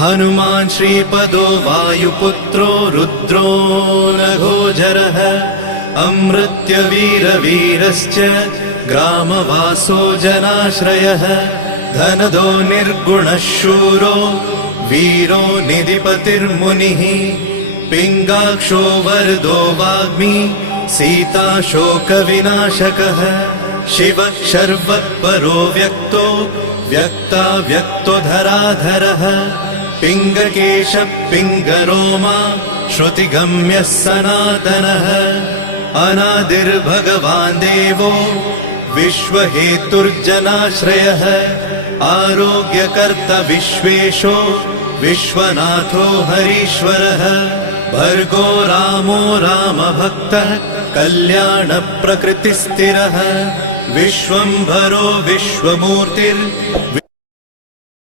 हनुमान् श्रीपदो वायुपुत्रो रुद्रो नघोजरः अमृत्यवीरवीरश्च ग्रामवासो जनाश्रयः धनदो निर्गुणः शूरो वीरो निधिपतिर्मुनिः पिङ्गाक्षो वरदो वाग्मी सीताशोकविनाशकः शिवः शर्वत्परो व्यक्तो व्यक्तो धराधरः पिङ्गकेशः पिङ्गरोमा श्रुतिगम्यः सनातनः अनादिर्भगवान् देवो विश्वहेतुर्जनाश्रयः आरोग्यकर्ता विश्वेशो विश्वनाथो हरीश्वरः भर्गो रामो रामभक्तः कल्याणप्रकृतिस्थिरः विश्वम्भरो विश्वमूर्तिर्विश्वरूपो